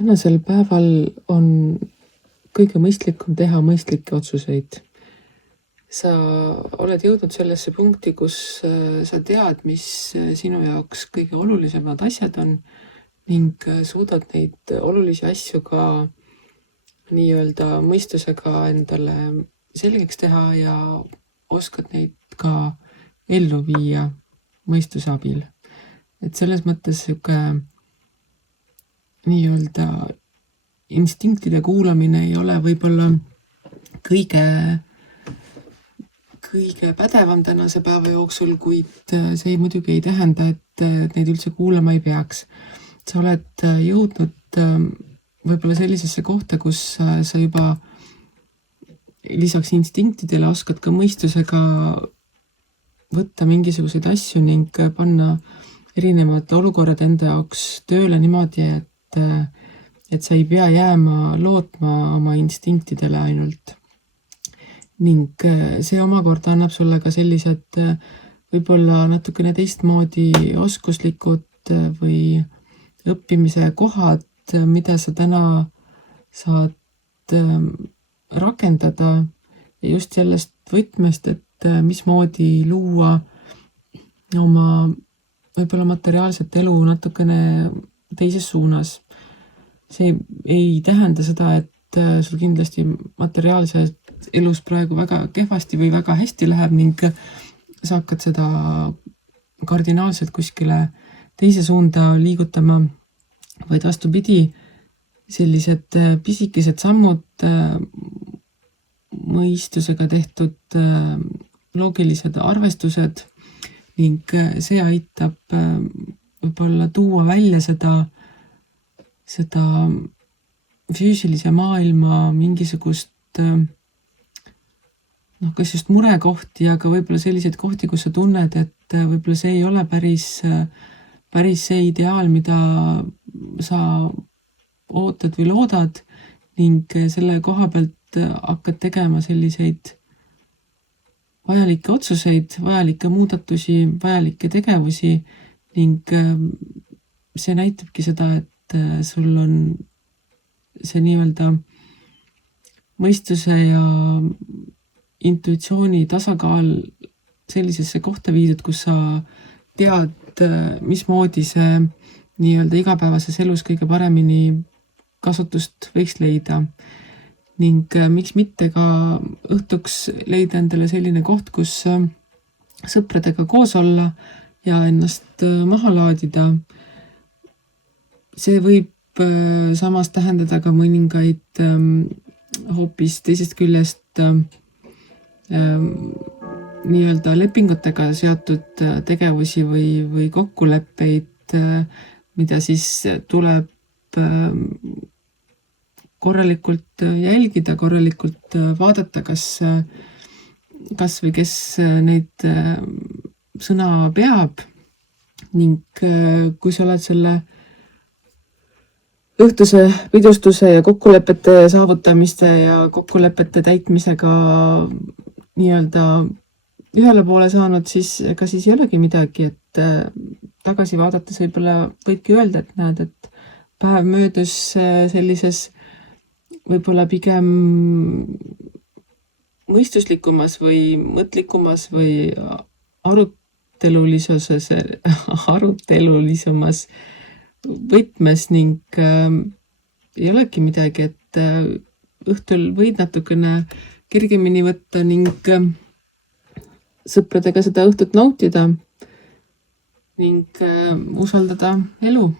Tänasel päeval on kõige mõistlikum teha mõistlikke otsuseid. Sa oled jõudnud sellesse punkti, kus sa tead, mis sinu jaoks kõige olulisemad asjad on ning suudad neid olulisi asju ka nii-öelda mõistusega endale selgeks teha ja oskad neid ka ellu viia mõistuse abil. Et selles mõttes sihuke nii-öelda instinktide kuulamine ei ole võib-olla kõige pädevam tänase päeva jooksul, kuid see muidugi ei tähenda, et neid üldse kuulama ei peaks. Sa oled jõudnud võib-olla sellisesse kohta, kus sa juba lisaks instinktidele oskad ka mõistusega võtta mingisuguseid asju ning panna erinevad olukorrad enda jaoks tööle niimoodi, et sa ei pea jääma lootma oma instinktidele ainult. Ning see omakorda annab sulle ka sellised võib-olla natukene teistmoodi oskuslikud või õppimise kohad, mida sa täna saad rakendada ja just sellest võtmest, et mismoodi luua oma võib-olla materiaalset elu natukene teises suunas. See ei tähenda seda, et sul kindlasti materiaalselt elus praegu väga kehvasti või väga hästi läheb ning sa hakkad seda kardinaalselt kuskile teise suunda liigutama, vaid vastupidi, sellised pisikesed sammud, mõistusega tehtud loogilised arvestused ning see aitab võib-olla tuua välja seda füüsilise maailma mingisugust kas just murekohti, aga võib-olla selliseid kohti, kus sa tunned, et võib-olla see ei ole päris see ideaal, mida sa ootad või loodad ning selle koha pealt hakkad tegema selliseid vajalikke otsuseid, vajalikke muudatusi, vajalikke tegevusi ning see näitabki seda, et sul on see nii-öelda mõistuse ja intuitsiooni tasakaal sellisesse kohta viidud, kus sa tead, mismoodi see nii-öelda igapäevases elus kõige paremini kasutust võiks leida. Ning miks mitte ka õhtuks leida endale selline koht, kus sõpradega koos olla ja ennast maha laadida. See võib samas tähendada ka mõningaid hoopis teisest küljest nii-öelda lepingutega seotud tegevusi või kokkuleppeid, mida siis tuleb korralikult jälgida, korralikult vaadata, kas või kes neid sõna peab ning kui sa oled selle õhtuse pidustuse ja kokkulepete saavutamiste ja kokkulepete täitmisega nii-öelda ühele poole saanud, siis ega siis ei olegi midagi, et tagasi vaadates võib-olla võidki öelda, et näed, et päev möödus sellises võib-olla pigem mõistuslikumas või mõtlikumas või arutelulisemas võtmes ning ei olegi midagi, et õhtul võid natukene kergemini võtta ning sõpradega seda õhtut nautida ning usaldada elu.